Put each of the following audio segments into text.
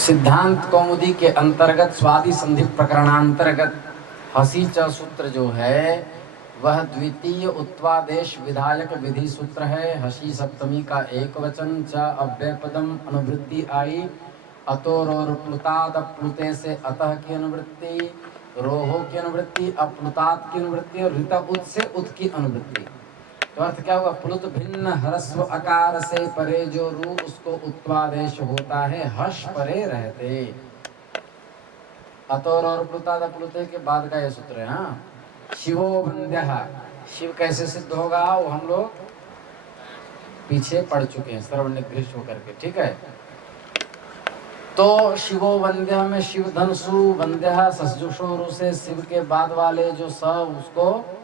सिद्धांत कौमुदी के अंतर्गत स्वादि संधि प्रकरणांतर्गत हसी च सूत्र जो है वह द्वितीय उत्वादेश विधायक विधि सूत्र है। हसी सप्तमी का एक वचन, च अव्यय पदम अनुवृत्ति आई, अतोर प्लुताद प्लुते से अतः की अनुवृत्ति, रोहो की अनुवृत्ति, अप्लुताद की अनुवृत्ति और ऋत उत से उत की अनुवृत्ति। तो अर्थ क्या हुआ? प्लुत भिन्न ह्रस्व आकार से परे जो रू उसको उत्वादेश होता है, हर्ष परे रहते। अतोर और प्लुताद प्लुते के बाद का ये सूत्र है। हाँ, शिवो वंद्यः, शिव कैसे सिद्ध होगा वो हम लोग पीछे पढ़ चुके हैं श्रवण निकृष्ट होकर के, ठीक है। तो शिवो वंद्य में शिव धनुषु, वंद्य ससजुषो से शिव के बाद वाले जो स उसको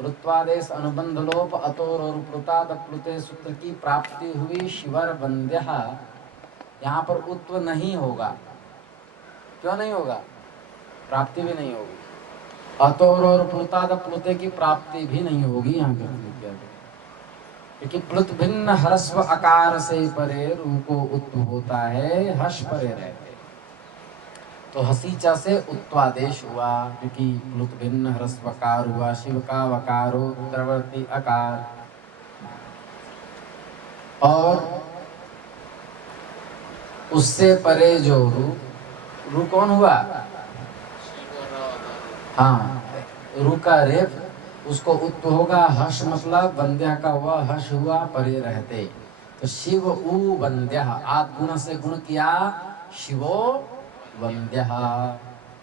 ऋत्वादेश अनुबंध लोप, अतोर और प्लुताद प्लुते सूत्र की प्राप्ति हुई। शिवर वंद्य, यहाँ पर उत्व नहीं होगा। क्यों नहीं होगा? प्राप्ति भी नहीं होगी। अतोर और प्लुताद प्लुते की प्राप्ति भी नहीं होगी यहाँ पर, क्योंकि प्लुत भिन्न ह्रस्व आकार से परे रू को उत्व होता है, हर्ष परे रहते। तो हसीचा से उत्वादेश हुआ क्योंकि प्लुत भिन्न ह्रस्वकार हुआ। शिव का वकारो उत्तरवर्ती अकार, और उससे परे जो रू कौन हुआ? हाँ, रू का रेफ उसको उत्व होगा। हर्ष मतलब वंद्या का हुआ, हर्ष हुआ, परे रहते। तो शिव उ वंद्या, आद गुण से गुण किया, शिवो वंद्यः।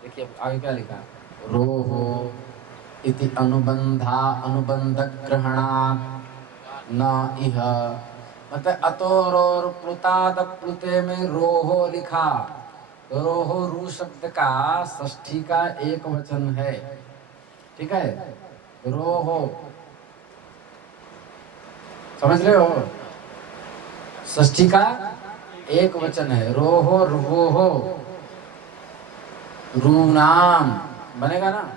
देखिए आगे क्या लिखा? रोहो इति अनुबंधा अनुबंध ग्रहणात् न इह, मतलब अतोर और प्लुताद प्लुते में रोहो लिखा। रोहो रू शब्द का षष्ठी का एक वचन है, ठीक है। रोहो समझ रहे हो? षष्ठी का एक वचन है। रोहो रोहो रूनाम बनेगा ना।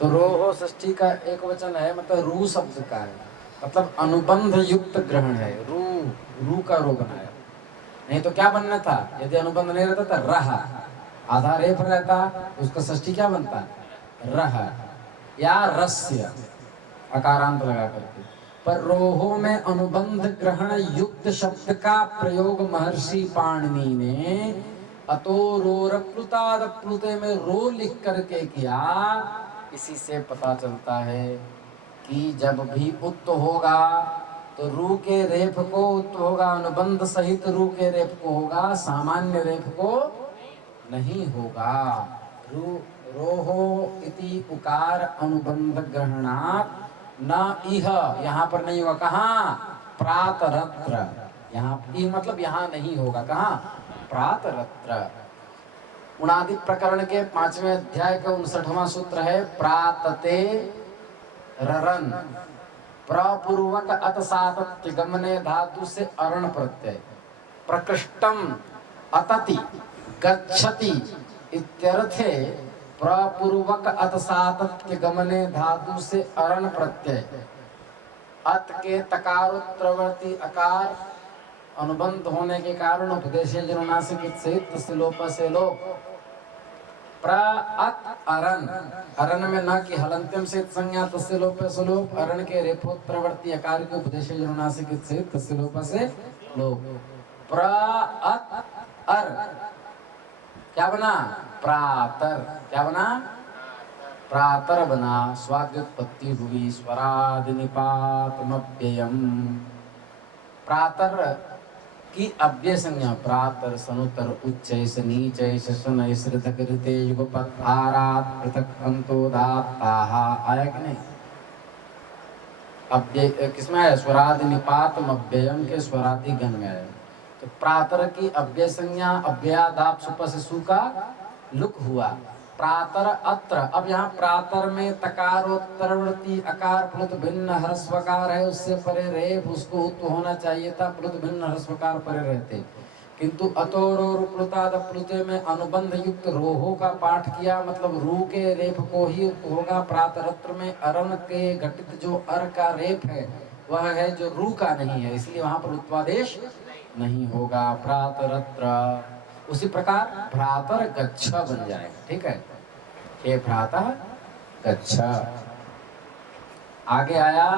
तो रोहो षष्ठी का एक वचन है, मतलब रू शब्द का है, मतलब अनुबंध युक्त ग्रहण है। रू का रो बनाया। नहीं तो क्या बनना था? यदि अनुबंध नहीं रहता था रह, आधा रेफ रहता, उसका षष्ठी क्या बनता? रह या रस्य, अकारांत लगा करके। पर रोहो में अनुबंध ग्रहण युक्त शब्द का प्रयोग महर्षि पाणिनि ने अतोरोर प्लुताद प्लुते में रो लिख करके किया। इसी से पता चलता है कि जब भी उत्त होगा तो रू के रेफ को उत्त होगा, अनुबंध सहित रू के रेफ को होगा, सामान्य रेफ को नहीं होगा। रोहो इति उकार अनुबंध ग्रहणात् न इह, यहाँ पर नहीं होगा। कहाँ? प्रातरत्र। यहाँ मतलब यहाँ नहीं होगा। कहाँ? प्रातरत्र। उणादि प्रकरण के 5वें अध्याय का 59वां सूत्र है, प्रातते ररन, प्रपूर्वक अत सातत्य गमने धातु से अरण प्रत्यय, प्रकृष्टम अतति गच्छति इत्यर्थे प्रपूर्वक अत सातत्य गमने धातु से अरण प्रत्यय। अत के तकारोत्तरवर्ती अकार अनुबंध होने के कारण उपदेशे जनुनासिक से लोप से लोप। प्र अत अरण, अरण में न कि हलंत्यम से संज्ञा तस्य लोप से लोप, अरण के रेफोत्तरवर्ती अकार के उपदेशे जनुनासिक से तस्य लोप से लोप। प्र अत अर क्या बना? प्रातर। क्या बना? प्रातर बना। स्वाद्युत्पत्ति हुई, स्वरादि निपातमव्ययम्। प्रातर की अव्यय संज्ञा, प्रातर सनुतर उच्चैस नीचैस शनैस ऋतक ऋते युगपत् आरात् पृथक् अंतोदात् ताहा। आया कि नहीं? अव्यय किसमें आया? स्वरादि निपातमव्ययम् के स्वरादि गण में आया। तो प्रातर की अव्यय संज्ञा अव्ययादाप सुप से सु का लुक हुआ। प्रातर अत्र, अब यहाँ प्रातर में तकारोत्तरवर्ती अकार प्लुत भिन्न ह्रस्वकार है, उससे परे रेफ, उसको उत्व होना चाहिए था, प्लुत भिन्न ह्रस्वकार परे रहते। किंतु अतोर प्लुताद प्लुते में अनुबंध युक्त रोहो का पाठ किया, मतलब रू के रेफ को ही उत्व होगा। प्रातरत्र में अरण के घटित जो अर का रेफ है वह है जो रू का नहीं है, इसलिए वहां पर उत्वादेश नहीं होगा। प्रातरत्र उसी प्रकार भ्रातर गच्छ बन जाएगा। ठीक है, हे भ्राता गच्छ। आगे आया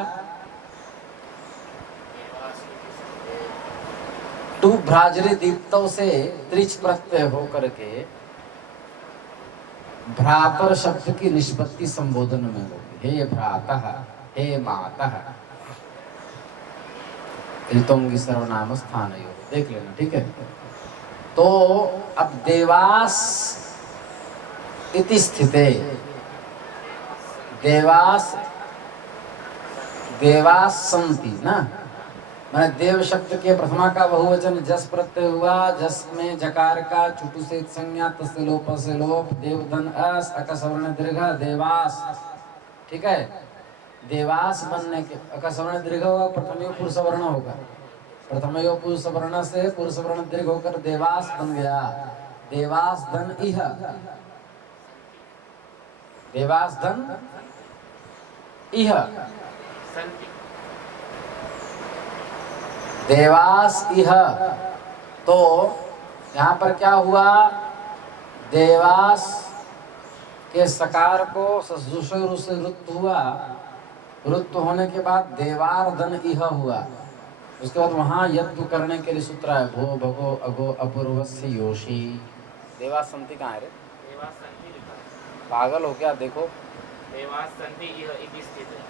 टू भ्राजरी दीप्तों से त्रिच प्रत्यय होकर के भ्रातर शब्द की निष्पत्ति संबोधन में होगी। हे भ्रातः, हे मातः, ऋतोंगी सर्वनाम स्थान देख लेना। ठीक है, तो अब देवास इति स्थिते, देवास देवास संति ना, मैंने देव शब्द के प्रथमा का बहुवचन जस प्रत्यय हुआ, जस में जकार का चुटु से संज्ञा तस्य लोप से लोप, देवधन अस अकसवर्ण दीर्घ देवास। ठीक है, देवास बनने के अकसवर्ण दीर्घ होगा, प्रथम पुरुष वर्ण होगा, प्रथम पुरुष वर्ण से पुरुष वर्ण दीर्घ होकर देवास बन गया। देवास धन इह, देवास धन इह, देवास इह। तो यहाँ पर क्या हुआ, देवास के सकार को ससुर से रुत्त हुआ, रुत्त होने के बाद देवार धन इह हुआ। उसके बाद वहां यत्तु करने के लिए सूत्र है भो भगो अगो अपूर्वस्य योषी। देवास संति कहाँ है रे? देवास संति लिखा है। पागल हो क्या? देखो देवास संति इह इति स्थित है।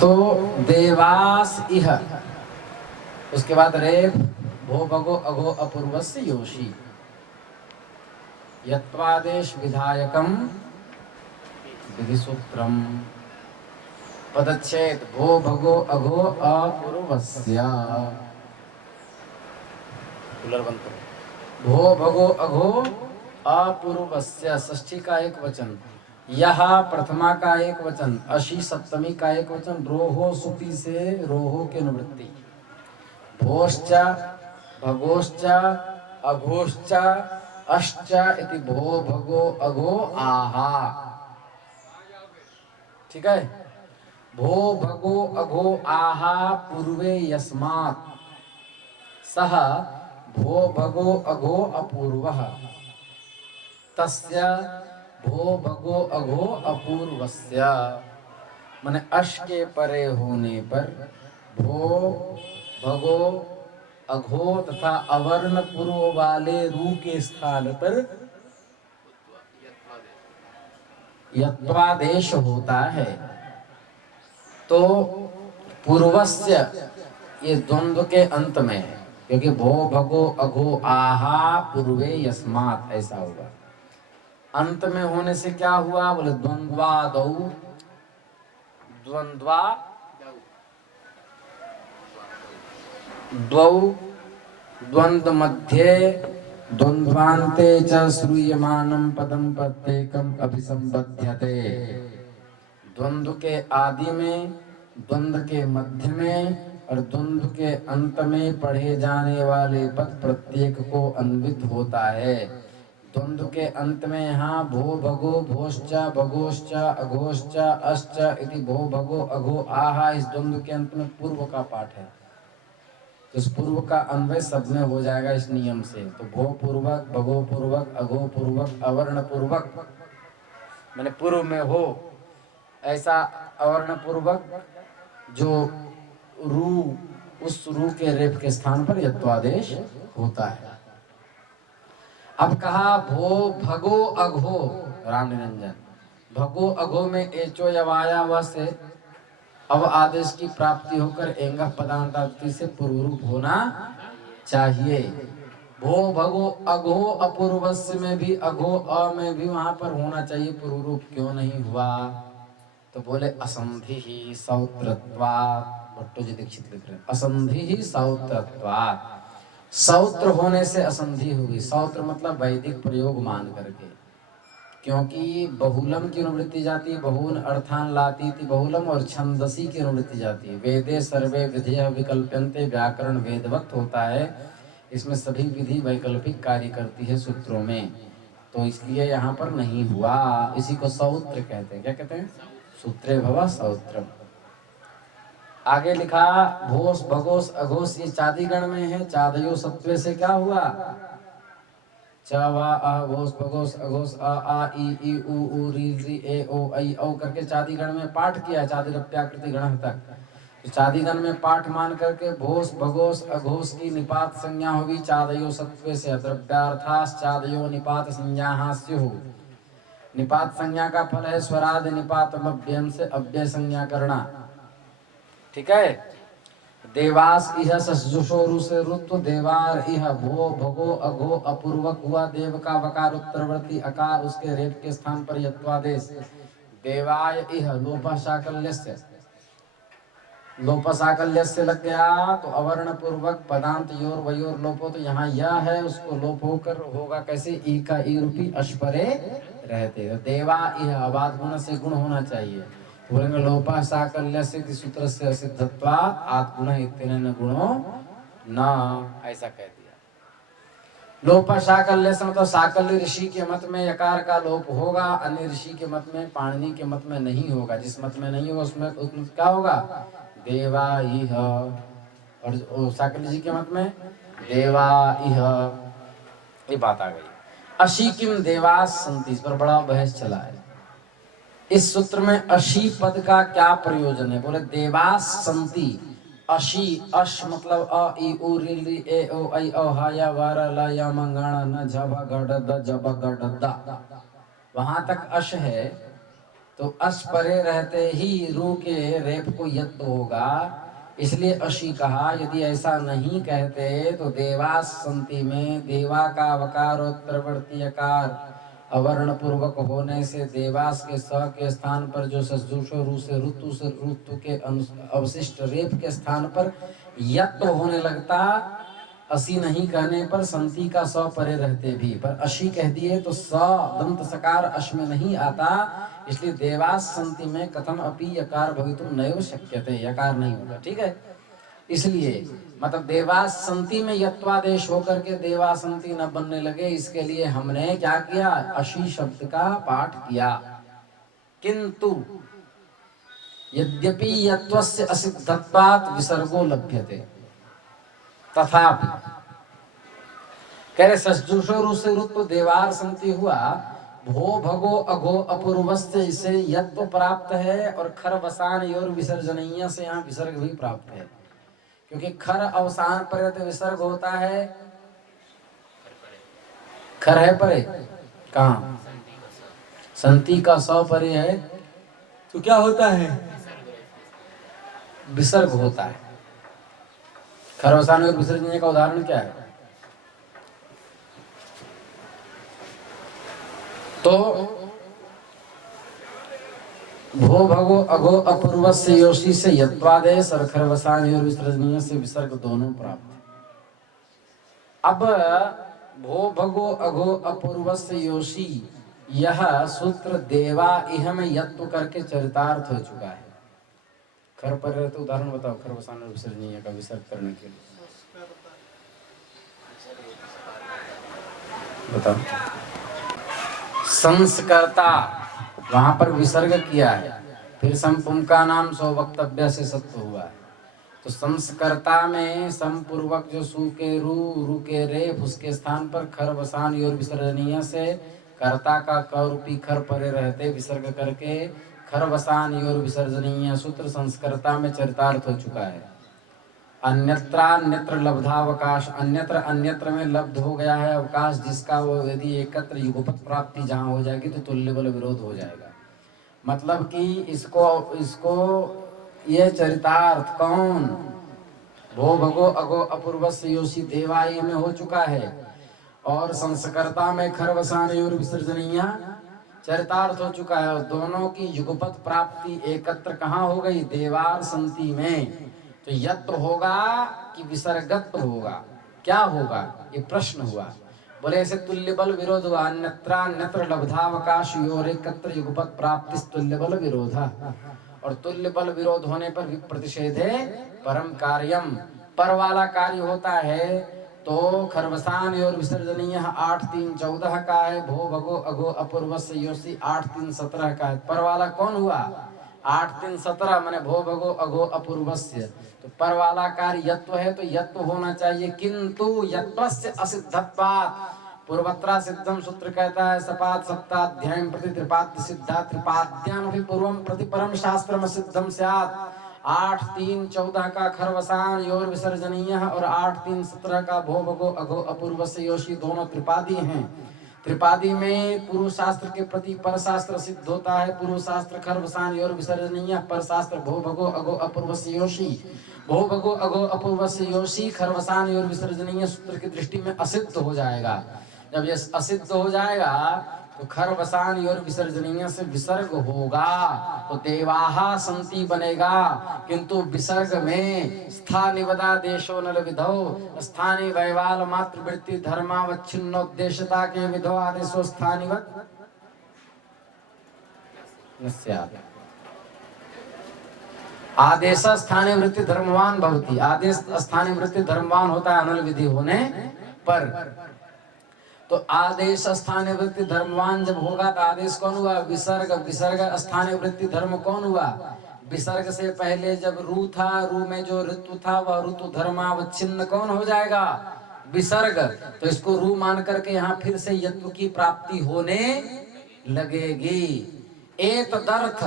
तो देवास इह, उसके बाद रेप भो भगो अगो अपूर्वस्य योषी, यत्वादेश विधायकम विधिसूत्रम, पदच्छेद भो भगो अगो अपूर्वस्य, भो भगो अगो अपूर्वस्य, षष्ठी का एक वचन, यह प्रथमा का एक वचन, अशी सप्तमी का एक वचन, रोहो सुपी से रोहो के निवृत्ति, भोश्च भगोश्च अघोश्च अश्च इति भो भगो अघो आहा। ठीक है, भो भगो अघो आहा पूर्वे यस्मात् सह भो भगो अघो अपूर्वः तस्य भो भगो अघो अपूर्वस्य। माने अश के परे होने पर भो भगो अघो तथा अवर्ण पूर्व वाले रू के स्थान पर यत्वादेश होता है। तो पूर्वस्य ये द्वंद्व के अंत में है, क्योंकि भो भगो अघो आहा पूर्वे यस्मात् ऐसा होगा। अंत में होने से क्या हुआ, बोले द्वंद्वादौ, द्वंद्वा द्वौ द्वंद्व मध्ये द्वंद्वान्ते च श्रूयमानं पदं प्रत्येकम् अभिसंबध्यते। द्वंद्व के आदि में, द्वंद्व के मध्य में और द्वंद्व के अंत में पढ़े जाने वाले पद प्रत्येक को अन्वित होता है। द्वंद्व के अंत में यहाँ भो भगो भोश्च भगोश्च अघोश्च अश्च इति भो भगो अघो आहा, इस द्वंद्व के अंत में पूर्व का पाठ है, तो इस पूर्व का अन्वय सब में हो जाएगा इस नियम से। तो भो पूर्वक, भगो पूर्वक, अघो पूर्वक, अवर्ण पूर्वक, मैंने पूर्व में हो ऐसा अवर्ण पूर्वक जो रू, उस रू के रेप के स्थान पर यत्वादेश होता है। अब कहा भो भगो अघो, राम निरंजन, भगो अघो में एचो यवाया व से अब आदेश की प्राप्ति होकर एंग पदांताति से पूर्व रूप होना चाहिए। भो भगो अघो अपूर्वस्य में भी, अघो अ में भी वहां पर होना चाहिए पूर्व रूप, क्यों नहीं हुआ? तो बोले असंधि ही सौत्रत्वात्, भट्टो जी दीक्षित लिख रहे हैं, असंधि ही सौत्रत्वात्, सौत्र होने से असंधि हुई। सौत्र मतलब वैदिक प्रयोग मान करके, क्योंकि बहुलम की अनुवृत्ति जाती है, बहुन अर्थान लाती थी बहुलम, और छंदसी की अनुवृत्ति जाती है। वेदे सर्वे विधिया विकल्प्यन्ते, व्याकरण वेदवत होता है, इसमें सभी विधि वैकल्पिक कार्य करती है सूत्रों में, तो इसलिए यहाँ पर नहीं हुआ। इसी को सौत्र कहते हैं। क्या कहते हैं? सूत्रे भव सौत्रम। आगे लिखा भोस भगोस अघोष, ये चादिगण में है। चादयो सत्वे से क्या हुआ? च वा आ घोष भगोस अघोष अ आ ई उ ऊ री री ए ओ ऐ औ करके चादिगण में पाठ किया, चादिरप्याकृति गण तक। तो चादिगण में पाठ मान करके भोस भगोस अघोष की निपात संज्ञा होगी चादयो सत्वे से। द्रव्यार्थास चादयो निपात संज्ञा स्युः। निपात संज्ञा का फल है स्वरादि निपात अभ्यम से अव्यय संज्ञा करना। ठीक है। देवास इह सजुषोरु से रुत्व, देवार इह भो भगो अघो अपूर्वक हुआ। देव का वकार उत्तरवर्ती अकार, उसके रेप के स्थान पर यत्वादेश। देवाय इह लोपशाकल्यस्य, लोपशाकल्यस्य लग गया तो अवर्ण पूर्वक पदांत योर वयोर लोपो, तो यहाँ यह है उसको लोप होकर होगा कैसे? ई का ई रूपी अश्परे रहते। देवा इह अबाध गुण से गुण होना चाहिए। बोलेंगे लोपा साकल्य से सूत्र से सिद्धत्वा आत्मन इत्यनेन गुणो न, ऐसा कह दिया। लोपा साकल्य से मतलब साकल्य ऋषि के मत में यकार का लोप होगा, अन्य ऋषि के मत में, पाणिनि के मत में नहीं होगा। जिस मत में नहीं होगा उसमें क्या होगा? देवा इह। और साकल्य जी के मत में देवा इह। ये बात आ गई। अशी किम देवास संति, इस पर बड़ा बहस चला है। इस सूत्र में अशी पद का क्या प्रयोजन है? बोले देवास संति। अशी, अश मतलब अ ई उ रि रि ए ओ ऐ औ हा या वार ला या मंगाणा न झ भ ग ड द ज ब ग ड द, वहां तक अश है। तो अश परे रहते ही रू के रेप को यत्त होगा, इसलिए अशी कहा। यदि ऐसा नहीं कहते तो देवास संति में देवा का वकारोत्तरवर्ती अकार अवर्ण पूर्वक होने से देवास के स के स्थान पर जो सजुषो रू से ऋतु के अवशिष्ट रेप के स्थान पर यत्त होने लगता। असी नहीं कहने पर संति का स परे रहते भी, पर अशी कह दिए तो स दंत सकार अश में नहीं आता, इसलिए देवास संति में कथम अपि यकार भवितुम नैव शक्यते, यकार नहीं होगा। ठीक है। इसलिए मतलब देवास संति में यत्वादेश होकर के देवासंति न बनने लगे, इसके लिए हमने क्या किया? अशी शब्द का पाठ किया। किंतु यद्यपि यत्वस्य असिद्धत्वात् विसर्गो लभ्यते, तथापि कह रहे सजुषोरु से ऋतु देवार संति हुआ, भो भगो अघो अपूर्वस्य इसे यत्व प्राप्त है, और खर वसान योर विसर्जनीय से यहाँ विसर्ग भी प्राप्त है। क्योंकि खर अवसान पर तो विसर्ग होता है। खर है परे, कहाँ? संति का सौ परे है तो क्या होता है? विसर्ग होता है। खर अवसान और विसर्जनीय का उदाहरण क्या है? तो भो भगो अगो अपूर्व से योशी से यत्वादेश और खरवसान और विसर्जनीय से विसर्ग दोनों प्राप्त। अब भो भगो अगो अपूर्व से योशी, यह सूत्र देवा इह में यत्व करके चरितार्थ हो चुका है। खर पर रहते उदाहरण बताओ, खरवसान और विसर्जनीय का विसर्ग करने के लिए बताओ। संस्कर्ता वहां पर विसर्ग किया है, फिर समपुम का नाम सो वक्तव्य से सत्य हुआ है। तो संस्कर्ता में समपूर्वक जो सु के रू के रेफ, उसके स्थान पर खर वसान और विसर्जनीय से कर्ता का क रूपी खर परे रहते विसर्ग करके खर वसान और विसर्जनीय सूत्र संस्कर्ता में चरितार्थ हो चुका है। अन्यत्र लब्धावकाश, अन्यत्र अन्यत्र में लब्ध हो गया है अवकाश, जिसका वो यदि एकत्र युगपत प्राप्ति जहाँ हो जाएगी तो तुल्य बल विरोध हो जाएगा। मतलब कि इसको ये चरितार्थ कौन? भो भगो अगो अपूर्वस्य योषी देवाई में हो चुका है, और संस्कर्ता में खरवसान और विसर्जनीय चरितार्थ हो चुका है। और दोनों की युगपत प्राप्ति एकत्र कहाँ हो गई? देवार संति में। तो यत्व होगा कि विसर्गत्व होगा? क्या होगा ये प्रश्न हुआ। बोले ऐसे तुल्य बल विरोध हुआ, अन्यत्र लब्धावकाश योर एकत्र युगपत प्राप्ति तुल्य बल विरोध। और तुल्य बल विरोध होने पर विप्रतिषेधे परम कार्यम, पर वाला कार्य होता है। तो खरवसान और विसर्जनीय 8 3 14 का है, भो भगो अगो अपूर्व से योषी 8 3 17 का है। पर वाला कौन हुआ? 8 3 17 माने भो भगो अघो अपूर्वस्य। तो पर वाला कार्य यत्व है तो यत्व होना चाहिए, किंतु यत्वस्य असिद्धत्वात् पूर्वत्रा सिद्धम सूत्र कहता है सपाद सप्ताध्याय प्रति त्रिपाद्य सिद्धा त्रिपाद्यान भी पूर्वम प्रति परम शास्त्रम सिद्धम स्यात्। 8 3 14 का खरवसान योर विसर्जनीय और 8 3 17 का भो भगो अघो अपूर्वस्य योषी दोनों त्रिपादी हैं। त्रिपादी में पूर्व शास्त्र के प्रति पर शास्त्र सिद्ध होता है। पूर्व शास्त्र खरवसान योर विसर्जनीय, पर शास्त्र भो भगो अघो अपूर्वस्य योषी। भो भगो अघो अपूर्वस्य योषी खरवसान योर विसर्जनीय सूत्र की दृष्टि में असिद्ध हो जाएगा। जब ये असिद्ध हो जाएगा तो खरवसान योर विसर्जनीय से विसर्ग होगा तो देवाहा संति बनेगा, किंतु विसर्ग में स्थानिवदा देशो नल विधो स्थानीय वैवाल मात्र वृत्ति धर्मावच्छिन्नोद्देश्यता के विधो आदेशो स्थानिवत आदेश स्थानीय वृत्ति धर्मवान भवति। आदेश स्थानीय वृत्ति धर्मवान होता है अनल विधि होने पर। तो आदेश स्थानीय वृत्ति धर्मवान जब होगा तो आदेश कौन हुआ? विसर्ग। विसर्ग स्थानीय वृत्ति धर्म कौन हुआ? विसर्ग से पहले जब रू था, रू में जो ऋतु था वह ऋतु धर्मावच्छिन्न कौन हो जाएगा? विसर्ग। तो इसको रू मान करके यहाँ फिर से यत्व की प्राप्ति होने लगेगी। एक तदर्थ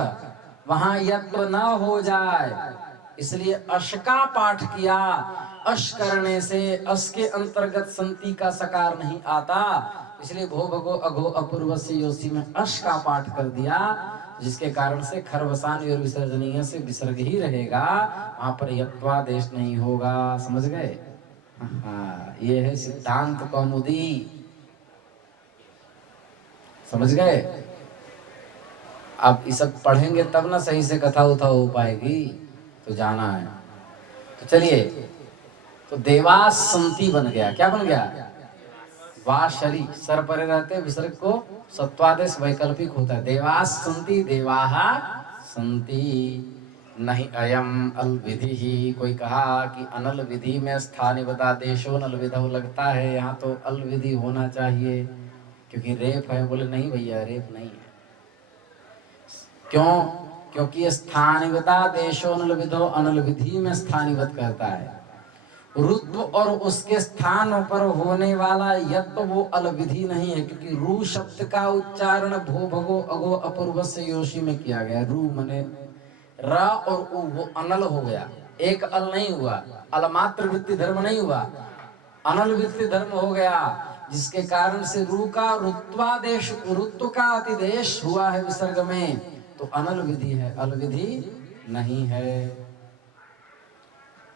वहां यत्व न हो जाए इसलिए अश का पाठ किया। अश करने से अश के अंतर्गत संति का सकार नहीं आता, इसलिए भो भगो अघो अपूर्वस्य योषी में अश का पाठ कर दिया, जिसके कारण से खरवसान और विसर्जनीय से विसर्ग ही रहेगा, वहां पर यत्वादेश नहीं होगा। समझ गए? हाँ, ये है सिद्धांत कौमुदी। समझ गए? आप ये सब पढ़ेंगे तब ना सही से कथा उथा हो पाएगी, तो जाना है। तो चलिए, तो देवास संति बन गया। क्या बन गया? वाशरी सर परे रहते विसर्ग को सत्वादेश वैकल्पिक होता है। देवास संति देवाहा संति नहीं अयम अल विधि ही। कोई कहा कि अनल विधि में स्थानिवता देशो नल विधो लगता है, यहाँ तो अल विधि होना चाहिए क्योंकि रेप है। बोले नहीं भैया, रेप नहीं है। क्यों? क्योंकि स्थानिवता देशो नल विधो अनल विधि में स्थानिवत करता है। रुत्व और उसके स्थान पर होने वाला यत्व वो अल विधि नहीं है, क्योंकि रू शब्द का उच्चारण भो भगो अगो अपूर्वस्य योषी में किया गया। रू मने र और उ, वो अनल हो गया, एक अल नहीं हुआ। अल मात्र वृत्ति धर्म नहीं हुआ, अनल वृत्ति धर्म हो गया, जिसके कारण से रू का रुत्वादेश, रुत्व का अतिदेश हुआ है विसर्ग में, तो अनल विधि है, अल विधि नहीं है।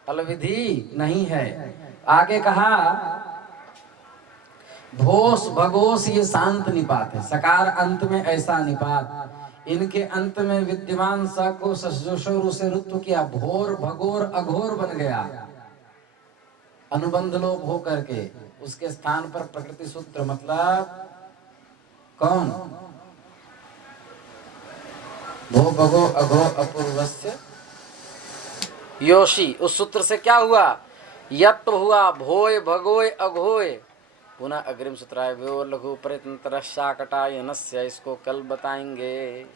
अल विधि नहीं है। आगे कहा भोस भगोस ये शांत निपात है। सकार अंत में ऐसा निपात, इनके अंत में विद्यमान स को सजोशोरु से रुत्व किया, भोर भगोर अघोर बन गया। अनुबंध लोप हो करके उसके स्थान पर प्रकृति सूत्र मतलब कौन? भो भगो अघो अपूर्वस्य योषी। उस सूत्र से क्या हुआ? यत्व हुआ, भोय भगोय अघोय। पुनः अग्रिम सूत्र है व्यो लघु परितंत्र शाकटायनस्य। इसको कल बताएंगे।